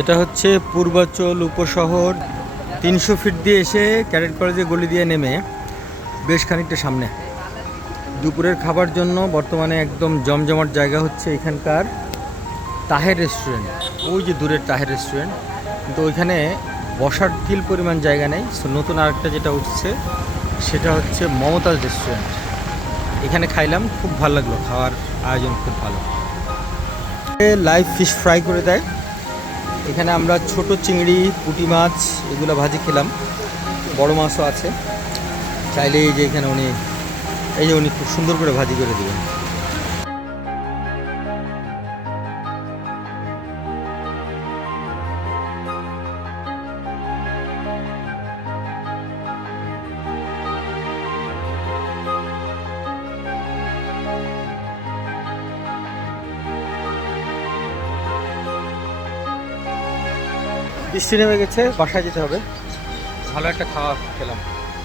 এটা হচ্ছে পূর্বাচল উপশহর। 300 ফিট দিয়ে এসে ক্যাডেট কলেজের গলি দিয়ে নেমে বেশ খানিকটা সামনে। দুপুরের খাবার জন্য বর্তমানে একদম জমজমাট জায়গা হচ্ছে এখানকার তাহের রেস্টুরেন্ট। ওই যে দূরের তাহের রেস্টুরেন্ট, কিন্তু ওইখানে বসার তিল পরিমাণ জায়গা নেই। সো নতুন আরেকটা যেটা উঠছে সেটা হচ্ছে মমতাজ রেস্টুরেন্ট। এখানে খাইলাম, খুব ভালো লাগলো, খাওয়ার আয়োজন খুব ভালো। লাইভ ফিশ ফ্রাই করে দেয় এখানে। আমরা ছোট চিংড়ি, পুঁটি মাছ এগুলো ভাজি খেলাম, বড় মাছও আছে। চাইলে এই যে এখানে উনি খুব সুন্দর করে ভাজি করে দেবেন। বৃষ্টি নেমে গেছে, বাসায় যেতে হবে। ভালো একটা খাওয়া খেলাম,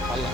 ভালো।